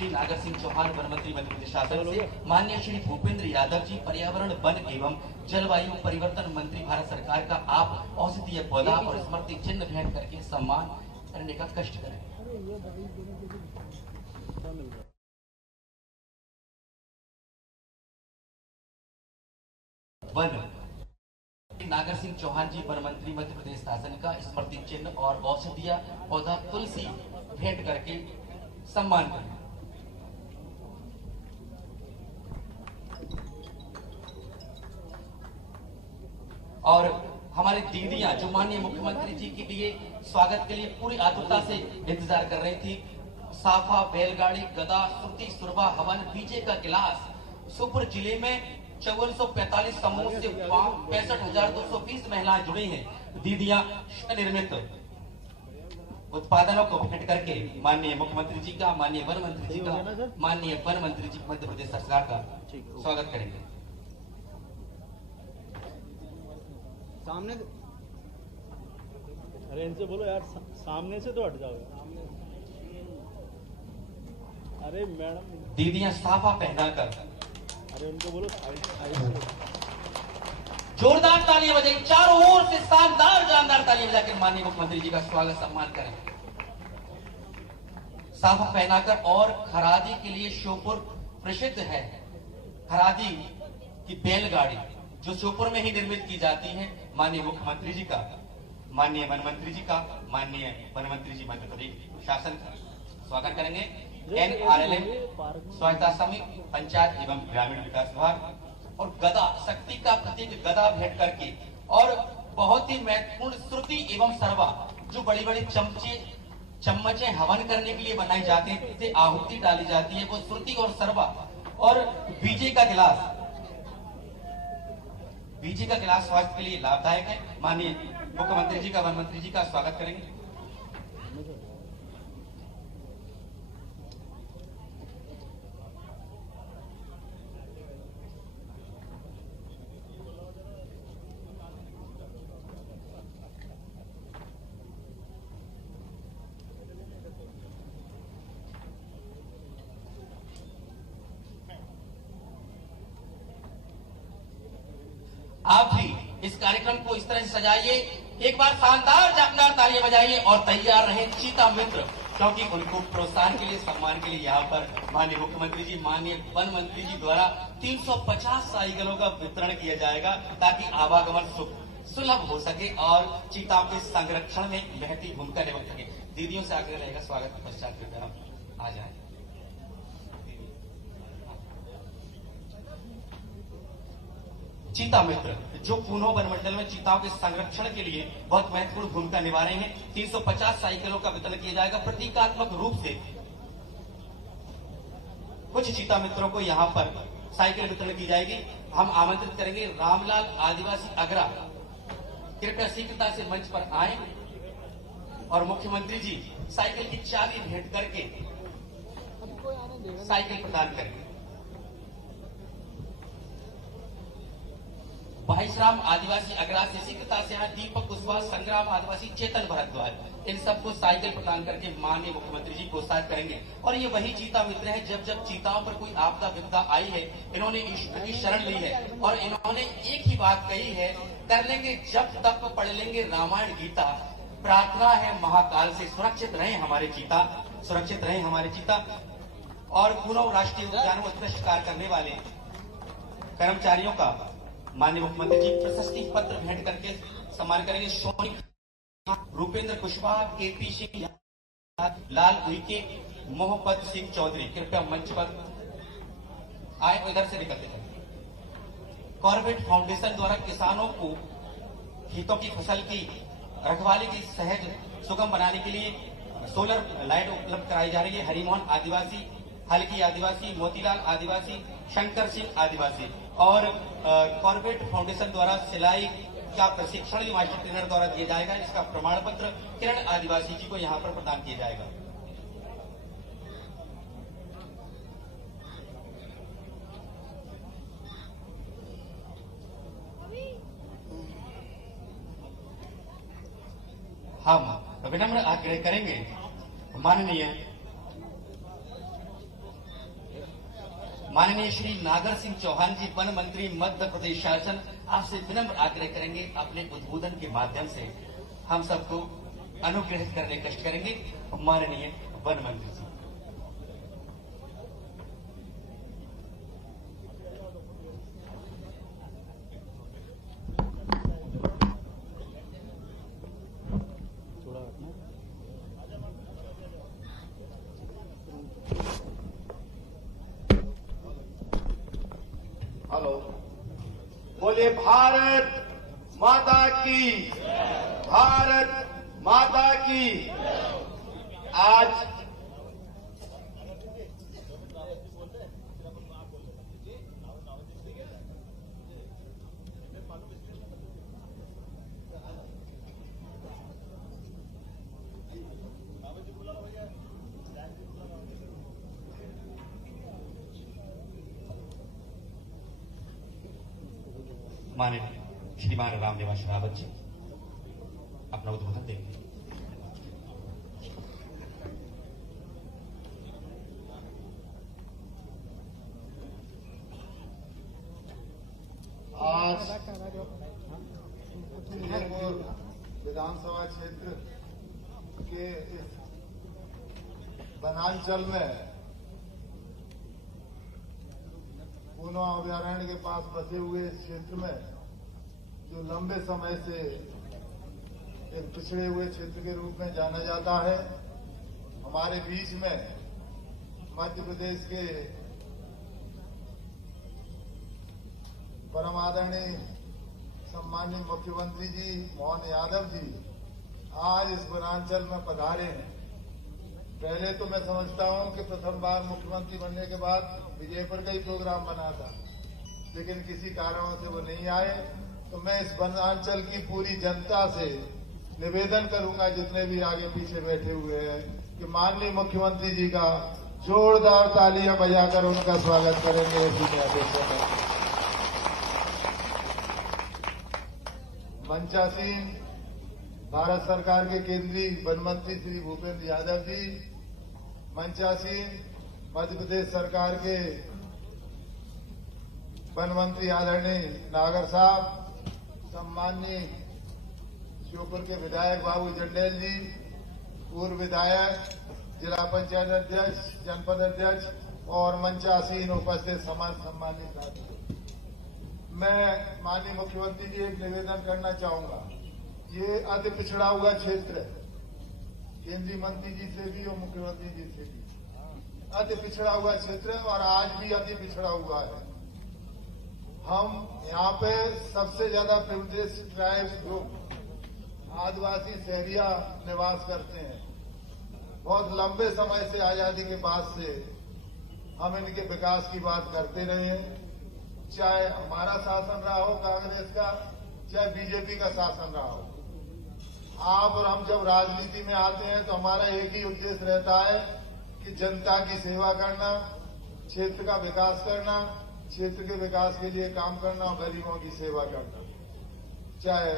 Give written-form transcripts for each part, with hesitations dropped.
श्री नागर सिंह चौहान वन मंत्री मध्य प्रदेश शासन से माननीय श्री भूपेंद्र यादव जी पर्यावरण वन एवं जलवायु परिवर्तन मंत्री भारत सरकार का आप औषधीय पौधा और स्मृति चिन्ह भेंट करके सम्मान करने का कष्ट करें। वन नागर सिंह चौहान जी वन मंत्री मध्य प्रदेश शासन का स्मृति चिन्ह और औषधीय पौधा तुलसी भेंट करके सम्मान करें। और हमारी दीदियां जो माननीय मुख्यमंत्री जी के लिए स्वागत के लिए पूरी आतुरता से इंतजार कर रही थी, साफा, बैलगाड़ी, गदा, श्रुति, सुरभा, हवन, डीजे का गिलास। श्योपुर जिले में 5445 समूह से 65,220 महिलाएं जुड़ी हैं। दीदियां निर्मित उत्पादनों को भेंट करके माननीय मुख्यमंत्री जी का, माननीय वन मंत्री जी का, माननीय वन मंत्री जी मध्य प्रदेश सरकार का स्वागत करेंगे। सामने अरे इनसे बोलो यार, सामने से तो हट जाओ। अरे मैडम, दीदियां साफा पहनाकर, अरे उनको बोलो जोरदार तालियां बजाई, चारों ओर से शानदार जानदार तालियां बजाकर माननीय मुख्यमंत्री जी का स्वागत सम्मान करें। साफा पहनाकर। और खरादी के लिए श्योपुर प्रसिद्ध है। खरादी की बैलगाड़ी जो श्योपुर में ही निर्मित की जाती है, माननीय मुख्यमंत्री जी का, माननीय वन मंत्री जी का, माननीय वन मंत्री जी मध्य प्रदेश शासन का स्वागत करेंगे। NRLM स्वच्छता समिति, पंचायत एवं ग्रामीण विकास विभाग और गदा, शक्ति का प्रतीक गदा भेंट करके, और बहुत ही महत्वपूर्ण श्रुति एवं सर्वा जो बड़ी बड़ी चम्मचें हवन करने के लिए बनाई जाती है, आहुति डाली जाती है, वो श्रुति और सर्वा। और बीजे का गिलास, बीजे का गिलास स्वास्थ्य के लिए लाभदायक है। माननीय मुख्यमंत्री जी का, वन मंत्री जी का स्वागत करेंगे। आप भी इस कार्यक्रम को इस तरह से सजाइए, एक बार शानदार जानदार तालियां बजाइए और तैयार रहे चीता मित्र, क्योंकि उनको प्रोत्साहन के लिए, सम्मान के लिए यहाँ पर माननीय मुख्यमंत्री जी, माननीय वन मंत्री जी द्वारा 350 साइकिलों का वितरण किया जाएगा ताकि आवागमन सुलभ हो सके और चीताओं के संरक्षण में महती भूमिका निभा सके। दीदियों से आग्रह रहेगा, स्वागत के पश्चात कृपया आप आ जाए। चीता मित्र जो कूनो वनमंडल में चीताओं के संरक्षण के लिए बहुत महत्वपूर्ण भूमिका निभा रहे हैं, 350 साइकिलों का वितरण किया जाएगा। प्रतीकात्मक रूप से कुछ चीता मित्रों को यहाँ पर साइकिल वितरण की जाएगी। हम आमंत्रित करेंगे रामलाल आदिवासी अगरा, कृपया शीघ्रता से मंच पर आए और मुख्यमंत्री जी साइकिल की चाबी भेंट करके साइकिल प्रदान करेंगे। भाईसराम आदिवासी अगरा से शीघ्रता से यहाँ दीपक कुशवाहा, संग्राम आदिवासी, चेतन भरद्वाज, इन सबको साइकिल प्रदान करके माननीय मुख्यमंत्री जी प्रोत्साहित करेंगे। और ये वही चीता मित्र हैं, जब चीताओं पर कोई आपदा विपदा आई है, इन्होंने ईश्वर की शरण ली है और इन्होंने एक ही बात कही है, कर लेंगे जब तक पढ़ लेंगे रामायण गीता। प्रार्थना है महाकाल से, सुरक्षित रहे हमारे चीता, सुरक्षित रहे हमारे चीता। और कूनो राष्ट्रीय उद्यान में उत्कृष्ट कार्य करने वाले कर्मचारियों का माननीय मुख्यमंत्री जी प्रशस्ति पत्र भेंट करके सम्मान करेंगे। सोनी, रूपेंद्र कुशवाहा, KP सिंह, लाल उइके, मोहम्मद सिंह चौधरी, कृपया मंच पर आए, इधर से निकलते हैं। कॉर्बेट फाउंडेशन द्वारा किसानों को हितों की फसल की रखवाली की सहज सुगम बनाने के लिए सोलर लाइट उपलब्ध कराई जा रही है। हरिमोहन आदिवासी, हल्की आदिवासी, मोतीलाल आदिवासी, शंकर सिंह आदिवासी। और कॉर्बेट फाउंडेशन द्वारा सिलाई का प्रशिक्षण भी मास्टर ट्रेनर द्वारा दिया जाएगा। इसका प्रमाण पत्र किरण आदिवासी जी को यहाँ पर प्रदान किया जाएगा। हम विनम्र आग्रह करेंगे माननीय माननीय श्री नागर सिंह चौहान जी, वन मंत्री मध्य प्रदेश शासन, आपसे विनम्र आग्रह करेंगे अपने उद्बोधन के माध्यम से हम सबको अनुग्रहित करने का कष्ट करेंगे। माननीय वन मंत्री जी। थोड़ा रखना। हेलो, बोले भारत माता की, भारत माता की। आज माननीय श्रीमान रामनिवास रावत जी अपना उद्बोधन देंगे। आज विजयपुर विधानसभा क्षेत्र के इस वनांचल में पूनो अभयारण्य के पास बसे हुए इस क्षेत्र में जो लंबे समय से एक पिछड़े हुए क्षेत्र के रूप में जाना जाता है, हमारे बीच में मध्य प्रदेश के परम आदरणीय सम्माननीय मुख्यमंत्री जी मोहन यादव जी आज इस वनांचल में पधारे हैं। पहले तो मैं समझता हूं कि प्रथम बार मुख्यमंत्री बनने के बाद विजयपुर का ही प्रोग्राम बना था, लेकिन किसी कारणों से वो नहीं आए। तो मैं इस वनांचल की पूरी जनता से निवेदन करूंगा, जितने भी आगे पीछे बैठे हुए हैं, कि माननीय मुख्यमंत्री जी का जोरदार तालियां बजाकर उनका स्वागत करेंगे। इसी के आदेशों में मंचासीन भारत सरकार के केंद्रीय वन मंत्री श्री भूपेंद्र यादव जी, मंचासीन मध्य प्रदेश सरकार के वन मंत्री आदरणीय नागर साहब, सम्माननीय श्योपुर के विधायक बाबू जंडेल जी, पूर्व विधायक, जिला पंचायत अध्यक्ष, जनपद अध्यक्ष और मंचासीन उपस्थित समाज सम्मानित साथी, मैं माननीय मुख्यमंत्री जी एक निवेदन करना चाहूंगा। ये अति पिछड़ा हुआ क्षेत्र है, केंद्रीय मंत्री जी से भी और मुख्यमंत्री जी से भी अति पिछड़ा हुआ क्षेत्र है और आज भी अति पिछड़ा हुआ है। हम यहाँ पे सबसे ज्यादा प्रिविलेज ट्राइब्स ग्रुप आदिवासी शहरिया निवास करते हैं। बहुत लंबे समय से आजादी के बाद से हम इनके विकास की बात करते रहे हैं, चाहे हमारा शासन रहा हो कांग्रेस का, चाहे बीजेपी का शासन रहा हो। आप और हम जब राजनीति में आते हैं तो हमारा एक ही उद्देश्य रहता है कि जनता की सेवा करना, क्षेत्र का विकास करना, क्षेत्र के विकास के लिए काम करना और गरीबों की सेवा करना। चाहे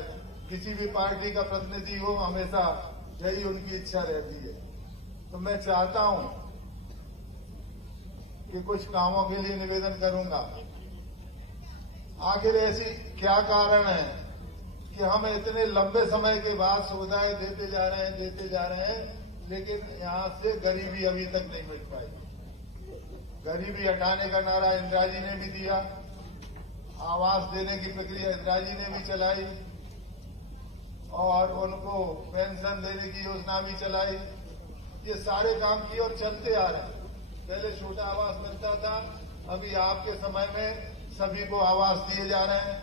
किसी भी पार्टी का प्रतिनिधि हो, हमेशा यही उनकी इच्छा रहती है। तो मैं चाहता हूं कि कुछ कामों के लिए निवेदन करूंगा। आखिर ऐसी क्या कारण है कि हम इतने लंबे समय के बाद सुविधाएं देते जा रहे हैं, लेकिन यहां से गरीबी अभी तक नहीं मिट पाई। गरीबी हटाने का नारा इंदिरा जी ने भी दिया, आवास देने की प्रक्रिया इंदिरा जी ने भी चलाई और उनको पेंशन देने की योजना भी चलाई। ये सारे काम किए और चलते आ रहे हैं। पहले छोटा आवास मिलता था, अभी आपके समय में सभी को आवास दिए जा रहे हैं,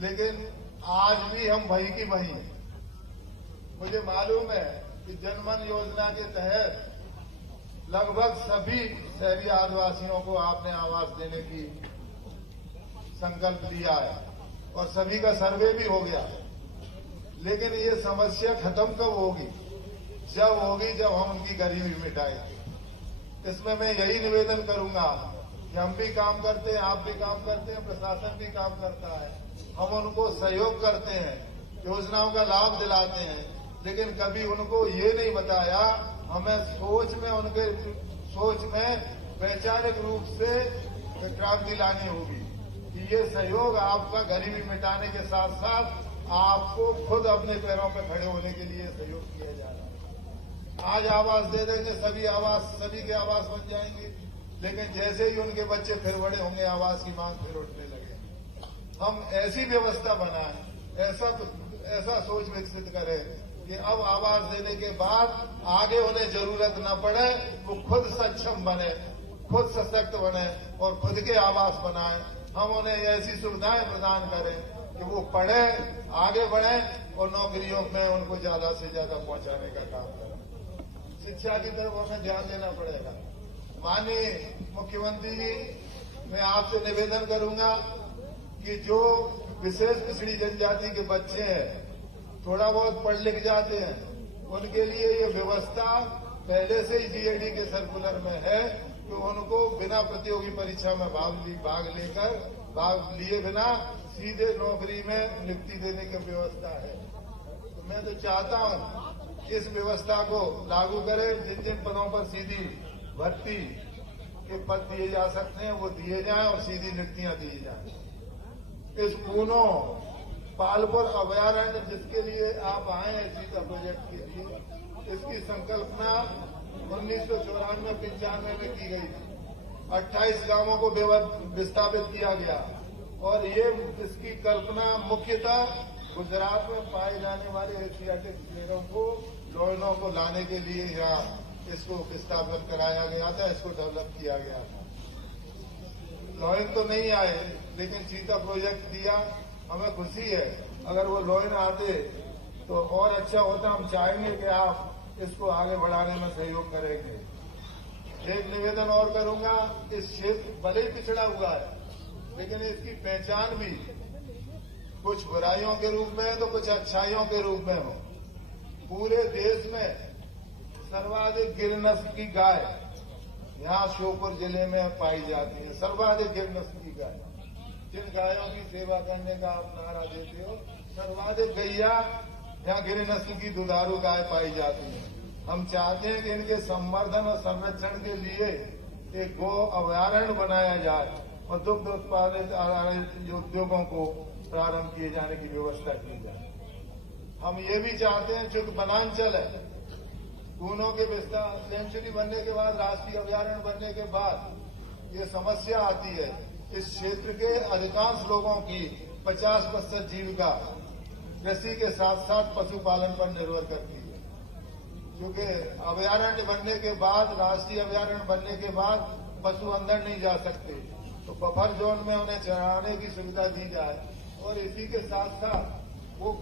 लेकिन आज भी हम वही की वही हैं। मुझे मालूम है कि जनमन योजना के तहत लगभग सभी शहरी आदिवासियों को आपने आवास देने की संकल्प लिया है और सभी का सर्वे भी हो गया। लेकिन ये समस्या खत्म कब होगी? जब होगी जब हम उनकी गरीबी मिटाएंगे। इसमें मैं यही निवेदन करूंगा कि हम भी काम करते हैं, आप भी काम करते हैं, प्रशासन भी काम करता है, हम उनको सहयोग करते हैं, योजनाओं का लाभ दिलाते हैं, लेकिन कभी उनको ये नहीं बताया, हमें सोच में वैचारिक रूप से क्रांति लानी होगी कि ये सहयोग आपका गरीबी मिटाने के साथ साथ आपको खुद अपने पैरों पर खड़े होने के लिए सहयोग किया जा रहा है। आज आवास दे देंगे, सभी के आवास बन जाएंगे, लेकिन जैसे ही उनके बच्चे फिर बड़े होंगे आवास की मांग फिर उठने लगे। हम ऐसी व्यवस्था बनाएं, ऐसा सोच विकसित करें कि अब आवास देने के बाद आगे उन्हें जरूरत न पड़े, वो खुद सक्षम बने, खुद सशक्त बने और खुद के आवास बनाएं। हम उन्हें ऐसी सुविधाएं प्रदान करें कि वो पढ़े, आगे बढ़े और नौकरियों में उनको ज्यादा से ज्यादा पहुंचाने का काम करें। शिक्षा की तरफ हमें ध्यान देना पड़ेगा। माननीय मुख्यमंत्री जी, मैं आपसे निवेदन करूंगा कि जो विशेष पिछड़ी जनजाति के बच्चे हैं, थोड़ा बहुत पढ़ लिख जाते हैं, उनके लिए ये व्यवस्था पहले से ही जीएडी के सर्कुलर में है कि उनको बिना प्रतियोगी परीक्षा में भाग लिए बिना सीधे नौकरी में नियुक्ति देने की व्यवस्था है। तो मैं तो चाहता हूं इस व्यवस्था को लागू करें। जिन जिन पदों पर सीधी भर्ती के पद दिए जा सकते हैं वो दिए जाएं और सीधी नियुक्तियां दी जाएं। इस पूनो पालपुर अभयारण्य जिसके लिए आप आए हैं सीता प्रोजेक्ट के लिए, इसकी संकल्पना 1994-95 में की गई थी। 28 गांवों को विस्थापित किया गया और ये इसकी कल्पना मुख्यतः गुजरात में पाए जाने वाले एशियाटिक शेरों को, लोयनों को लाने के लिए यहाँ इसको विस्थापित कराया गया था, इसको डेवलप किया गया था। लोयन तो नहीं आए लेकिन चीता प्रोजेक्ट दिया, हमें खुशी है। अगर वो लोयन आते तो और अच्छा होता। हम चाहेंगे कि आप इसको आगे बढ़ाने में सहयोग करेंगे। एक निवेदन और करूंगा, इस क्षेत्र भले ही पिछड़ा हुआ है लेकिन इसकी पहचान भी कुछ बुराइयों के रूप में है तो कुछ अच्छाइयों के रूप में हो। पूरे देश में सर्वाधिक गिर नस्ल की गाय यहाँ श्योपुर जिले में पाई जाती है। सर्वाधिक गिर नस्ल की गाय, जिन गायों की सेवा करने का आप नारा देते हो, सर्वाधिक गैया यहाँ गिर नस्ल की दुधारू गाय पाई जाती है। हम चाहते हैं कि इनके संवर्धन और संरक्षण के लिए एक गो अभयारण्य बनाया जाए और दुग्ध उत्पादित आधारित उद्योगों को प्रारंभ किए जाने की व्यवस्था की जाए। हम ये भी चाहते हैं, चूंकि वनांचल है, कूनों के विस्तार सेंचुरी बनने के बाद, राष्ट्रीय अभयारण्य बनने के बाद ये समस्या आती है। इस क्षेत्र के अधिकांश लोगों की 50% जीविका कृषि के साथ साथ पशुपालन पर निर्भर करती है। क्योंकि अभयारण्य बनने के बाद, राष्ट्रीय अभयारण्य बनने के बाद पशु अंदर नहीं जा सकते, तो बफर जोन में उन्हें चराने की सुविधा दी जाए और इसी के साथ साथ वो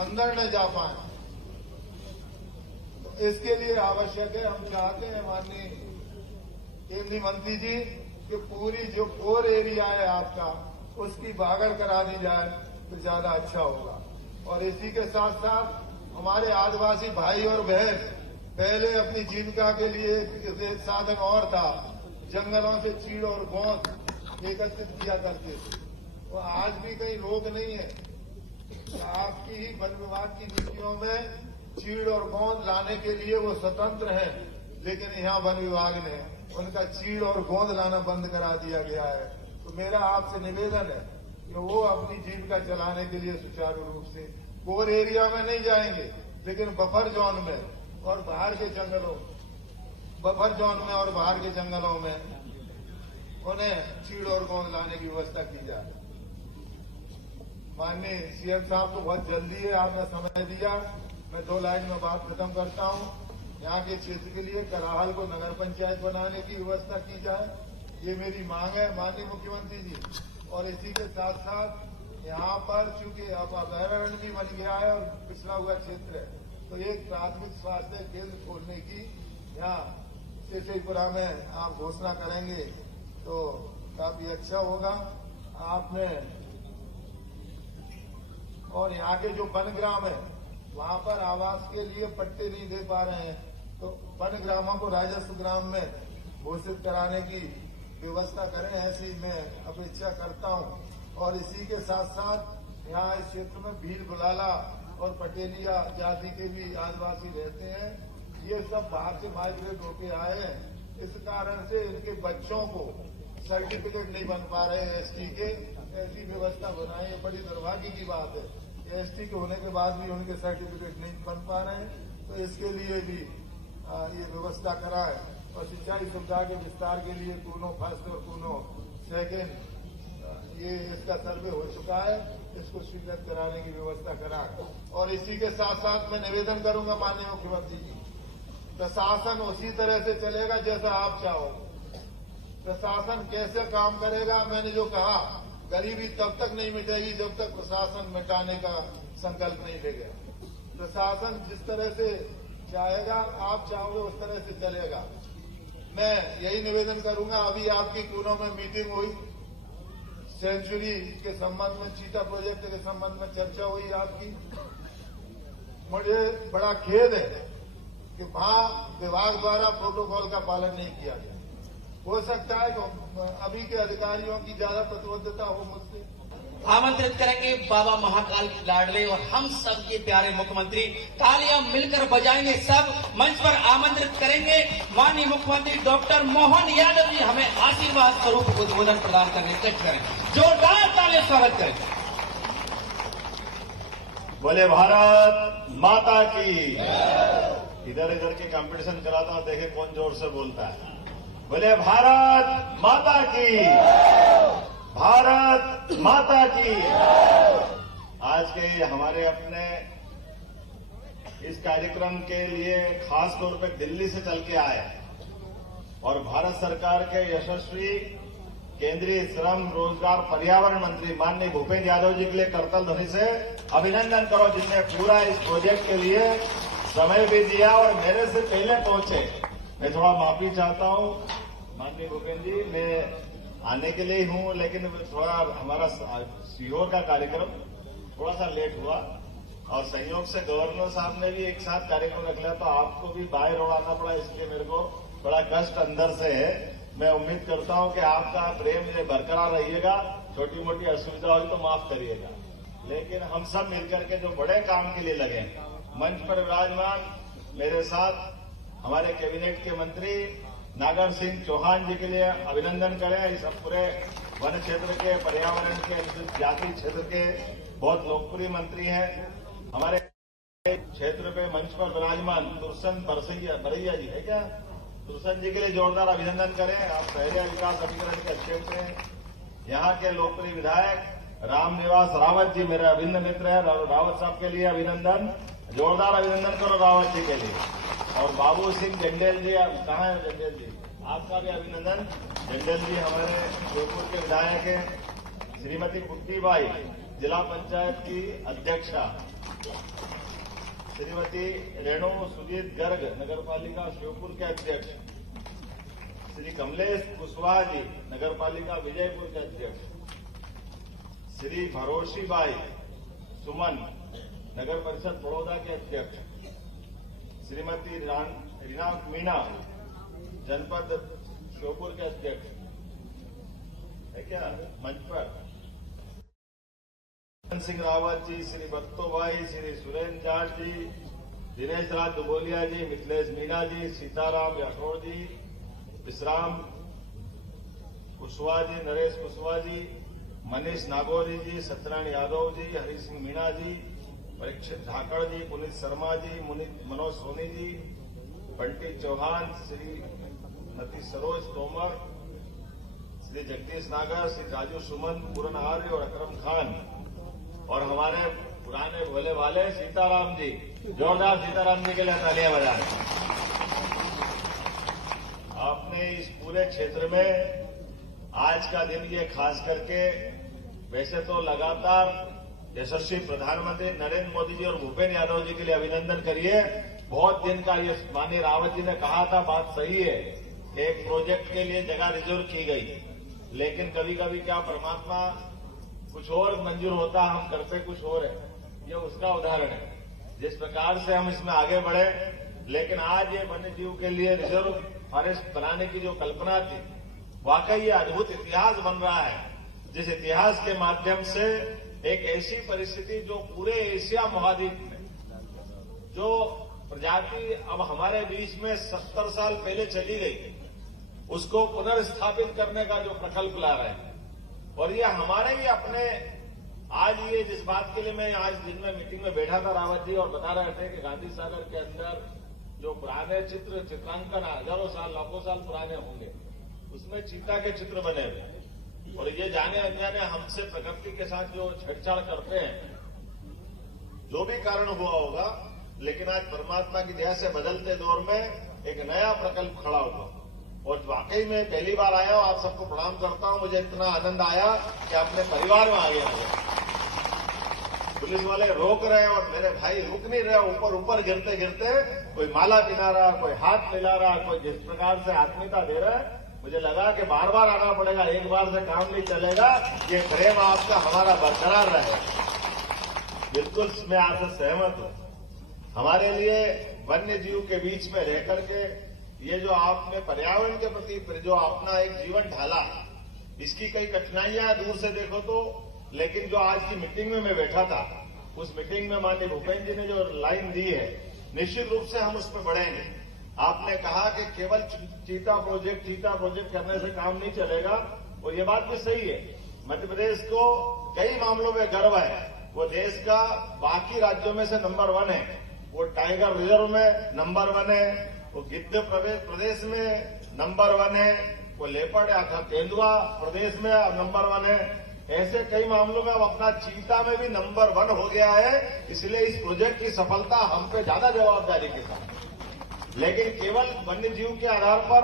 अंदर न जा पाए। तो इसके लिए आवश्यक है, हम चाहते हैं माननीय केंद्रीय मंत्री जी कि पूरी जो कोर एरिया है आपका, उसकी बागड़ करा दी जाए तो ज्यादा अच्छा होगा। और इसी के साथ साथ हमारे आदिवासी भाई और बहन पहले अपनी जीविका के लिए एक साधन और था, जंगलों से चीड़ और गोंद एकत्रित किया करते थे। तो आज भी कहीं रोक नहीं है, आपकी ही वन विभाग की नीतियों में चीड़ और गोंद लाने के लिए वो स्वतंत्र है, लेकिन यहाँ वन विभाग ने उनका चीड़ और गोंद लाना बंद करा दिया गया है। तो मेरा आपसे निवेदन है कि वो अपनी जीविका चलाने के लिए सुचारू रूप से कोर एरिया में नहीं जाएंगे, लेकिन बफर जोन में और बाहर के जंगलों, बफर जोन में और बाहर के जंगलों में उन्हें चीड़ और गोंद लाने की व्यवस्था की जाए। माननीय सीएम साहब को बहुत जल्दी है, आपने समय दिया। मैं 2 लाइन में बात खत्म करता हूं। यहाँ के क्षेत्र के लिए कराहल को नगर पंचायत बनाने की व्यवस्था की जाए, ये मेरी मांग है माननीय मुख्यमंत्री जी। और इसी के साथ साथ यहाँ पर चूंकि अब अभयारण्य भी बन गया है और पिछड़ा हुआ क्षेत्र है, तो एक प्राथमिक स्वास्थ्य केंद्र खोलने की यहाँ शेषपुरा में आप घोषणा करेंगे तो काफी अच्छा होगा। आपने और यहाँ के जो वनग्राम है वहाँ पर आवास के लिए पट्टे नहीं दे पा रहे हैं, तो वन ग्रामों को राजस्व ग्राम में घोषित कराने की व्यवस्था करें, ऐसी मैं अपेक्षा करता हूँ। और इसी के साथ साथ यहाँ इस क्षेत्र में भील बुलाला और पटेलिया जाति के भी आदिवासी रहते हैं। ये सब बाहर से माइग्रेट होके आए हैं, इस कारण से इनके बच्चों को सर्टिफिकेट नहीं बन पा रहे एसटी के। ऐसी व्यवस्था बनाई, ये बड़ी दुर्भाग्य की बात है। एसटी के होने के बाद भी उनके सर्टिफिकेट नहीं बन पा रहे हैं, तो इसके लिए भी ये व्यवस्था कराए। और सिंचाई सुविधा के विस्तार के लिए कूनो फर्स्ट और कूनो सेकेंड ये इसका सर्वे हो चुका है, इसको स्वीकृत कराने की व्यवस्था कराए। और इसी के साथ साथ मैं निवेदन करूंगा माननीय मुख्यमंत्री जी, प्रशासन उसी तरह से चलेगा जैसा आप चाहो। प्रशासन कैसे काम करेगा, मैंने जो कहा, गरीबी तब तक नहीं मिटेगी जब तक प्रशासन मिटाने का संकल्प नहीं लेगा। प्रशासन जिस तरह से चाहेगा, आप चाहोगे उस तरह से चलेगा। मैं यही निवेदन करूंगा। अभी आपकी कूनो में मीटिंग हुई, सेंचुरी के संबंध में, चीता प्रोजेक्ट के संबंध में चर्चा हुई आपकी। मुझे बड़ा खेद है कि वहां विभाग द्वारा प्रोटोकॉल का पालन नहीं किया गया। हो सकता है कि अभी के अधिकारियों की ज्यादा प्रतिबद्धता हो मुझसे। आमंत्रित करेंगे बाबा महाकाल लाडले और हम सब के प्यारे मुख्यमंत्री। तालियां मिलकर बजाएंगे सब। मंच पर आमंत्रित करेंगे माननीय मुख्यमंत्री डॉक्टर मोहन यादव जी, हमें आशीर्वाद स्वरूप उद्बोधन प्रदान करने करें। जोरदार तालियां स्वागत करें। बोले भारत माता की। इधर इधर के कंपटीशन कराता हूं, देखे कौन जोर से बोलता है। बोले भारत माता की, भारत माता की। आज के हमारे अपने इस कार्यक्रम के लिए खास तौर पे दिल्ली से चल के आए और भारत सरकार के यशस्वी केंद्रीय श्रम रोजगार पर्यावरण मंत्री माननीय भूपेंद्र यादव जी के लिए करतल ध्वनि से अभिनंदन करो, जिनने पूरा इस प्रोजेक्ट के लिए समय भी दिया और मेरे से पहले पहुंचे। मैं थोड़ा माफी चाहता हूं माननीय भूपेंद्र जी, मैं आने के लिए ही हूं, लेकिन थोड़ा हमारा सीहोर का कार्यक्रम थोड़ा सा लेट हुआ और संयोग से गवर्नर साहब ने भी एक साथ कार्यक्रम रख लिया, तो आपको भी बाहर उड़ाना पड़ा, इसलिए मेरे को थोड़ा कष्ट अंदर से है। मैं उम्मीद करता हूं कि आपका प्रेम बरकरार रहिएगा, छोटी मोटी असुविधा हुई तो माफ करिएगा। लेकिन हम सब मिलकर के जो बड़े काम के लिए लगे, मंच पर विराजमान मेरे साथ हमारे कैबिनेट के मंत्री नागर सिंह चौहान जी के लिए अभिनंदन करें। इस पूरे वन क्षेत्र के, पर्यावरण के, अनुसूचित जाति क्षेत्र के बहुत लोकप्रिय मंत्री हैं। हमारे क्षेत्र पे मंच पर विराजमान तुरसन बरैया जी है क्या, तुरसन जी के लिए जोरदार अभिनंदन करें। आप शहरी विकास अभिकरण के अध्यक्ष हैं। यहाँ के लोकप्रिय विधायक रामनिवास रावत जी मेरे अभिन्न मित्र हैं, रावत साहब के लिए अभिनंदन, जोरदार अभिनंदन करो रावत जी के लिए। और बाबू सिंह जंडेल जी, कहाँ है जंडेल जी, आपका भी अभिनंदन। जंडेल जी हमारे जोधपुर के विधायक हैं। श्रीमती कुट्टीबाई जिला पंचायत की अध्यक्षा, श्रीमती रेणु सुजीत गर्ग नगर पालिका श्योपुर के अध्यक्ष, श्री कमलेश कुशवाहा जी नगर पालिका विजयपुर के अध्यक्ष, श्री भरोशीबाई सुमन नगर परिषद बड़ौदा के अध्यक्ष, श्रीमती रीना मीना जनपद श्योपुर के अध्यक्ष है क्या मंच पर, सिंह रावत जी, श्री बत्तो भाई, श्री सुरेंद्र जाट जी, दिनेश राज दुबोलिया जी, मिथिलेश मीना जी, सीताराम राठौड़ जी, विश्राम कुशवाहा जी, नरेश कुशवाहा जी, मनीष नागौरी जी, सत्यनारायण यादव जी, हरि सिंह मीणा जी, परीक्षित धाकड़ जी, पुनीत शर्मा जी, मनोज सोनी जी, बंटी चौहान, श्रीमती सरोज तोमर, श्री जगदीश नागर, श्री राजू सुमन, पूरन आर्य और अकरम खान, और हमारे पुराने भोले वाले सीताराम जी। जोरदार सीताराम जी के लिए तालियां बजाएं। आपने इस पूरे क्षेत्र में आज का दिन ये खास करके, वैसे तो लगातार यशस्वी प्रधानमंत्री नरेंद्र मोदी जी और भूपेंद्र यादव जी के लिए अभिनंदन करिए। बहुत दिन का ये माननीय रावत जी ने कहा था, बात सही है, एक प्रोजेक्ट के लिए जगह रिजर्व की गई, लेकिन कभी कभी क्या परमात्मा कुछ और मंजूर होता, हम करते कुछ और है। ये उसका उदाहरण है जिस प्रकार से हम इसमें आगे बढ़े। लेकिन आज ये वन्य जीव के लिए रिजर्व फॉरेस्ट बनाने की जो कल्पना थी, वाकई ये अद्भुत इतिहास बन रहा है, जिस इतिहास के माध्यम से एक ऐसी परिस्थिति जो पूरे एशिया महाद्वीप में, जो प्रजाति अब हमारे बीच में 70 साल पहले चली गई, उसको पुनर्स्थापित करने का जो प्रकल्प ला रहे हैं। और ये हमारे ही अपने, आज ये जिस बात के लिए मैं आज दिन में मीटिंग में बैठा था रावत जी, और बता रहे थे कि गांधी सागर के अंदर जो पुराने चित्रांकन हजारों साल लाखों साल पुराने होंगे, उसमें चीता के चित्र बने हुए, और ये जाने अनजाने हमसे प्रकृति के साथ जो छेड़छाड़ करते हैं, जो भी कारण हुआ होगा, लेकिन आज परमात्मा की दया से बदलते दौर में एक नया प्रकल्प खड़ा हुआ, और वाकई में पहली बार आया हूं, आप सबको प्रणाम करता हूं। मुझे इतना आनंद आया कि अपने परिवार में आ गया मुझे। पुलिस वाले रोक रहे हैं और मेरे भाई रुक नहीं रहे, ऊपर ऊपर गिरते गिरते कोई माला पिला रहा, कोई हाथ मिला रहा, कोई जिस प्रकार से आत्मीयता दे रहा है, मुझे लगा कि बार बार आना पड़ेगा, एक बार से काम नहीं चलेगा, ये प्रेम आपका हमारा बरकरार रहे। बिल्कुल मैं आपसे सहमत हूं। हमारे लिए वन्य जीव के बीच में रह करके ये जो आपने पर्यावरण के प्रति जो अपना एक जीवन ढाला, इसकी कई कठिनाइयां दूर से देखो तो, लेकिन जो आज की मीटिंग में मैं बैठा था, उस मीटिंग में माननीय भूपेन्द्र जी ने जो लाइन दी है, निश्चित रूप से हम उस पर बढ़ेंगे। आपने कहा कि केवल चीता प्रोजेक्ट करने से काम नहीं चलेगा, और ये बात भी सही है। मध्य प्रदेश को कई मामलों में गर्व है, वो देश का बाकी राज्यों में से नंबर 1 है, वो टाइगर रिजर्व में नंबर 1 है, वो गिद्ध प्रदेश में नंबर 1 है, वो लेपर्ड या तेंदुआ प्रदेश में नंबर 1 है। ऐसे कई मामलों में अब अपना चीता में भी नंबर 1 हो गया है। इसलिए इस प्रोजेक्ट की सफलता हम पे ज्यादा जवाबदारी के साथ, लेकिन केवल वन्य जीव के आधार पर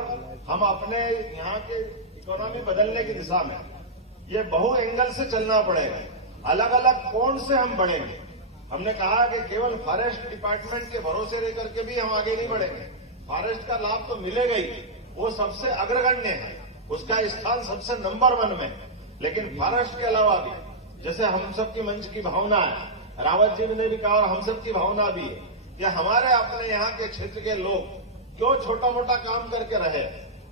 हम अपने यहाँ के इकोनॉमी बदलने की दिशा में ये बहु एंगल से चलना पड़ेगा। अलग अलग कोण से हम बढ़ेंगे। हमने कहा कि केवल फॉरेस्ट डिपार्टमेंट के भरोसे रह करके भी हम आगे नहीं बढ़ेंगे। फॉरेस्ट का लाभ तो मिलेगा ही, वो सबसे अग्रगण्य है, उसका स्थान सबसे नंबर 1 में है। लेकिन फॉरेस्ट के अलावा भी, जैसे हम सबकी मंच की भावना है, रावत जी ने भी कहा और हम सबकी भावना भी है कि हमारे अपने यहाँ के क्षेत्र के लोग क्यों छोटा मोटा काम करके रहे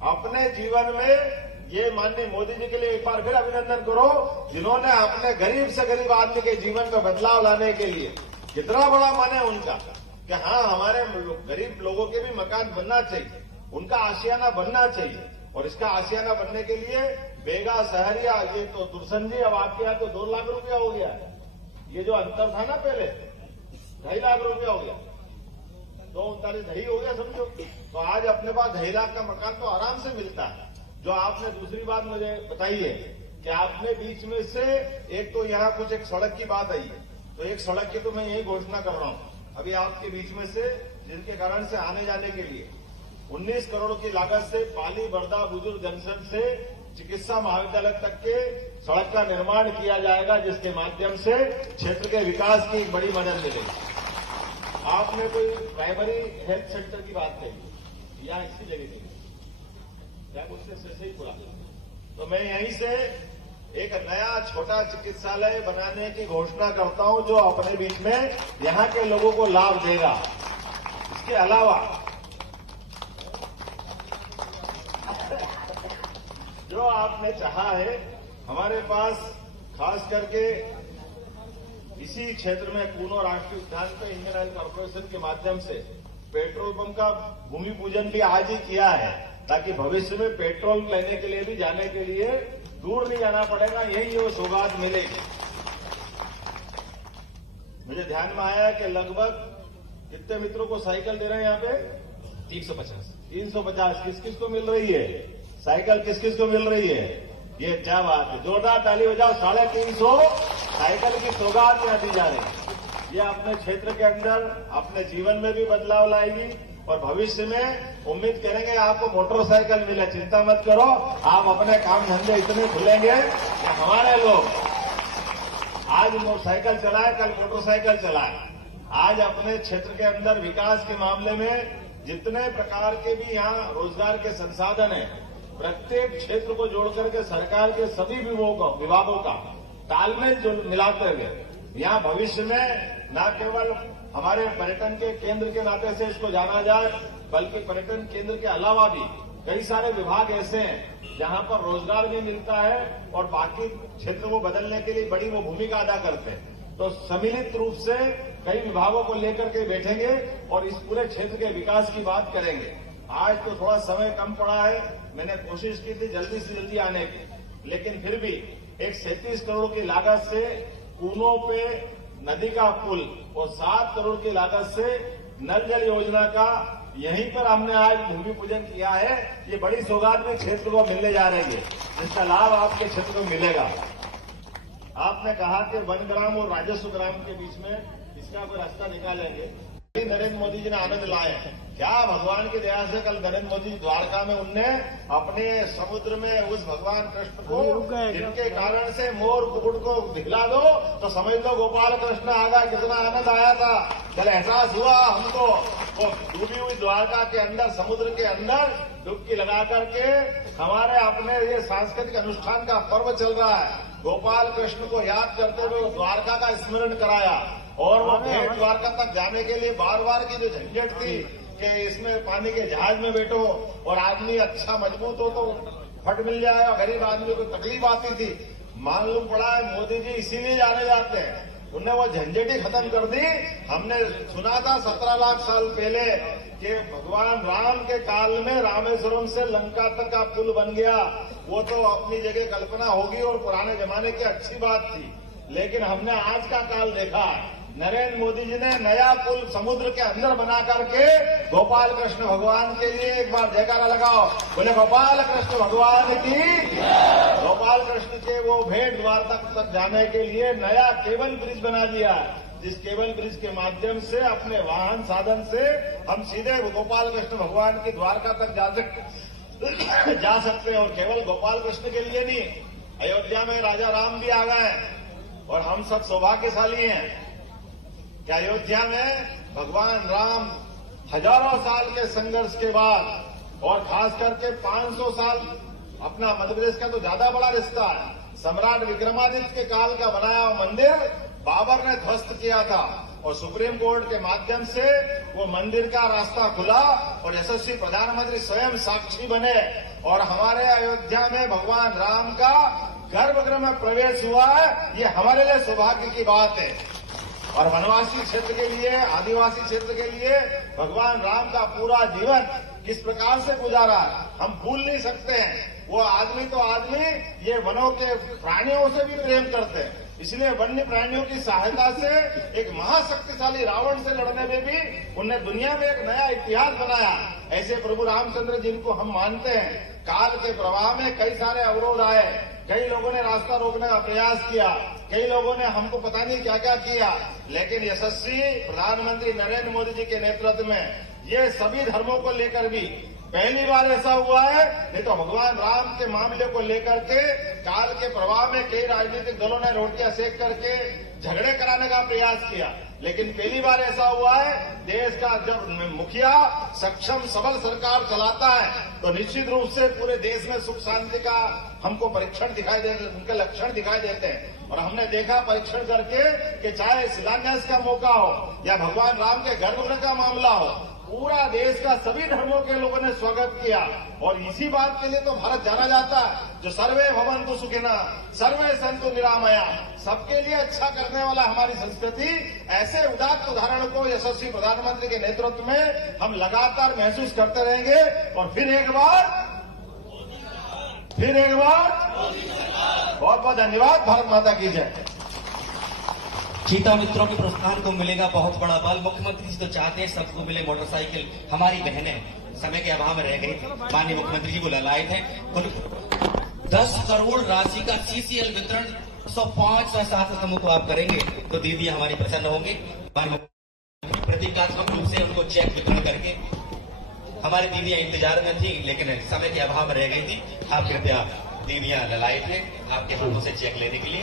अपने जीवन में। ये माननीय मोदी जी के लिए एक बार फिर अभिनंदन करो, जिन्होंने अपने गरीब से गरीब आदमी के जीवन में बदलाव लाने के लिए कितना बड़ा मन है उनका कि हाँ, हमारे गरीब लोगों के भी मकान बनना चाहिए, उनका आशियाना बनना चाहिए। और इसका आशियाना बनने के लिए बेगा शहरिया, ये तो दुर्सन जी, अब आपके यहाँ तो 2 लाख रुपया हो गया है। ये जो अंतर था ना पहले 2.5 लाख रुपया हो गया, 239 हो गया समझो। तो आज अपने पास 2.5 लाख का मकान तो आराम से मिलता है। जो आपने दूसरी बात मुझे बताई है कि आपने बीच में से एक तो यहाँ कुछ एक सड़क की बात आई है, तो एक सड़क की तो मैं यही घोषणा कर रहा हूँ अभी आपके बीच में से, जिनके कारण से आने जाने के लिए 19 करोड़ की लागत से पाली बर्दा बुजुर्ग जंक्शन से चिकित्सा महाविद्यालय तक के सड़क का निर्माण किया जाएगा, जिसके माध्यम से क्षेत्र के विकास की एक बड़ी मदद मिलेगी। आपने कोई प्राइमरी हेल्थ सेंटर की बात कही या इसी जगह की, क्या उससे ही पूरा, तो मैं यहीं से एक नया छोटा चिकित्सालय बनाने की घोषणा करता हूं, जो अपने बीच में यहां के लोगों को लाभ देगा। इसके अलावा जो आपने चाहा है, हमारे पास खास करके इसी क्षेत्र में कूनो राष्ट्रीय उद्यान पे इंडियन ऑयल कॉर्पोरेशन के माध्यम से पेट्रोल पंप का भूमि पूजन भी आज ही किया है, ताकि भविष्य में पेट्रोल लेने के लिए भी जाने के लिए दूर नहीं जाना पड़ेगा, यही वो सौगात मिलेगी। मुझे ध्यान में आया कि लगभग कितने मित्रों को साइकिल दे रहे हैं यहाँ पे 350 किस किस को मिल रही है साइकिल, किस किस को मिल रही है, ये क्या बात है, जोरदार ताली बजाओ। 350 साइकिल की सौगात यहाँ दी जा रही है। ये अपने क्षेत्र के अंदर अपने जीवन में भी बदलाव लाएगी, और भविष्य में उम्मीद करेंगे आपको मोटरसाइकिल मिले। चिंता मत करो, आप अपने काम धंधे इतने खुलेंगे कि हमारे लोग आज मोटरसाइकिल चलाए, कल मोटरसाइकिल चलाए। आज अपने क्षेत्र के अंदर विकास के मामले में जितने प्रकार के भी यहाँ रोजगार के संसाधन है, प्रत्येक क्षेत्र को जोड़ करके सरकार के सभी विभागों का तालमेल मिलाते हुए यहाँ भविष्य में न केवल हमारे पर्यटन के केंद्र के नाते से इसको जाना जाए, बल्कि पर्यटन केंद्र के अलावा भी कई सारे विभाग ऐसे हैं जहां पर रोजगार भी मिलता है और बाकी क्षेत्र को बदलने के लिए बड़ी वो भूमिका अदा करते हैं। तो सम्मिलित रूप से कई विभागों को लेकर के बैठेंगे और इस पूरे क्षेत्र के विकास की बात करेंगे। आज तो थोड़ा समय कम पड़ा है, मैंने कोशिश की थी जल्दी से जल्दी आने की, लेकिन फिर भी एक 37 करोड़ की लागत से कूनों पे नदी का पुल और 7 करोड़ की लागत से नल जल योजना का यहीं पर हमने आज भूमि पूजन किया है। ये बड़ी सौगात भी क्षेत्र को मिलने जा रही है, जिसका लाभ आपके क्षेत्र को मिलेगा। आपने कहा कि वन ग्राम और राजस्व ग्राम के बीच में इसका कोई रास्ता निकालेंगे। नरेंद्र मोदी जी ने आनंद लाए। क्या भगवान की दया से कल नरेंद्र मोदी द्वारका में उनने अपने समुद्र में उस भगवान कृष्ण को, जिनके कारण से मोर कुकुट को दिखला दो तो समझ लो गोपाल कृष्ण आ गया। कितना आनंद आया था, कल एहसास हुआ हमको। वो डूबी हुई द्वारका के अंदर, समुद्र के अंदर डुबकी लगा करके हमारे अपने ये सांस्कृतिक अनुष्ठान का पर्व चल रहा है। गोपाल कृष्ण को याद करते हुए द्वारका का स्मरण कराया। और वो भेंट द्वारका तक जाने के लिए बार बार की जो झंझट थी कि इसमें पानी के जहाज में बैठो और आदमी अच्छा मजबूत हो तो फट मिल जाए और गरीब आदमी को तकलीफ आती थी, मालूम पड़ा है मोदी जी इसीलिए जाने जाते हैं। उन्होंने वो झंझट ही खत्म कर दी। हमने सुना था 17 लाख साल पहले कि भगवान राम के काल में रामेश्वरम से लंका तक का पुल बन गया। वो तो अपनी जगह कल्पना होगी और पुराने जमाने की अच्छी बात थी, लेकिन हमने आज का काल देखा है। नरेंद्र मोदी जी ने नया पुल समुद्र के अंदर बना करके गोपाल कृष्ण भगवान के लिए एक बार जयकारा लगाओ, बोले गोपाल कृष्ण भगवान की। गोपाल कृष्ण के वो भेंट द्वारका तक जाने के लिए नया केबल ब्रिज बना दिया, जिस केबल ब्रिज के माध्यम से अपने वाहन साधन से हम सीधे गोपाल कृष्ण भगवान की द्वारका तक जा सकते हैं। और केवल गोपाल कृष्ण के लिए नहीं, अयोध्या में राजा राम भी आ गए और हम सब सौभाग्यशाली हैं कि अयोध्या में भगवान राम हजारों साल के संघर्ष के बाद और खास करके 500 साल, अपना मध्य प्रदेश का तो ज्यादा बड़ा रिश्ता है, सम्राट विक्रमादित्य के काल का बनाया हुआ मंदिर बाबर ने ध्वस्त किया था और सुप्रीम कोर्ट के माध्यम से वो मंदिर का रास्ता खुला और यशस्वी प्रधानमंत्री स्वयं साक्षी बने और हमारे अयोध्या में भगवान राम का गर्भगृह में प्रवेश हुआ है। ये हमारे लिए सौभाग्य की बात है। और वनवासी क्षेत्र के लिए, आदिवासी क्षेत्र के लिए भगवान राम का पूरा जीवन किस प्रकार से गुजारा हम भूल नहीं सकते हैं। वो आदमी तो आदमी ये वनों के प्राणियों से भी प्रेम करते हैं, इसलिए वन्य प्राणियों की सहायता से एक महाशक्तिशाली रावण से लड़ने में भी उन्होंने दुनिया में एक नया इतिहास बनाया। ऐसे प्रभु रामचंद्र जिनको हम मानते हैं, काल के प्रवाह में कई सारे अवरोध आए, कई लोगों ने रास्ता रोकने का प्रयास किया, कई लोगों ने हमको पता नहीं क्या क्या किया, लेकिन यशस्वी प्रधानमंत्री नरेंद्र मोदी जी के नेतृत्व में ये सभी धर्मों को लेकर भी पहली बार ऐसा हुआ है। नहीं तो भगवान राम के मामले को लेकर के काल के प्रवाह में कई राजनीतिक दलों ने रोटियां सेक करके झगड़े कराने का प्रयास किया, लेकिन पहली बार ऐसा हुआ है। देश का जब मुखिया सक्षम सबल सरकार चलाता है तो निश्चित रूप से पूरे देश में सुख शांति का हमको परीक्षण दिखाई दे, उनके लक्षण दिखाई देते हैं। और हमने देखा परीक्षण करके कि चाहे शिलान्यास का मौका हो या भगवान राम के गर्भगृह का मामला हो, पूरा देश का सभी धर्मों के लोगों ने स्वागत किया। और इसी बात के लिए तो भारत जाना जाता है, जो सर्वे भवन्तु सुखिनः, सर्वे सन्तु निरामया, सबके लिए अच्छा करने वाला हमारी संस्कृति। ऐसे उदात्त उदाहरण को यशस्वी प्रधानमंत्री के नेतृत्व में हम लगातार महसूस करते रहेंगे। और फिर एक बार बहुत बहुत धन्यवाद। भारत माता की जय। चीता मित्रों के प्रस्थान को मिलेगा बहुत बड़ा बल। मुख्यमंत्री जी तो चाहते हैं सबको मिले मोटरसाइकिल। हमारी बहनें समय के अभाव में रह गई, माननीय मुख्यमंत्री जी को ललायत है। 10 करोड़ राशि का सीसीएल वितरण 105 सहस्त्र समूह को आप करेंगे तो दीदी हमारी प्रसन्न होंगी। प्रतीकात्मक रूप से उनको चेक वितरण करके हमारी दीदियां इंतजार में थी, लेकिन समय के अभाव में रह गई थी। आप कृपया दीदियां ललायत हैं आपके हाथों से चेक लेने के लिए।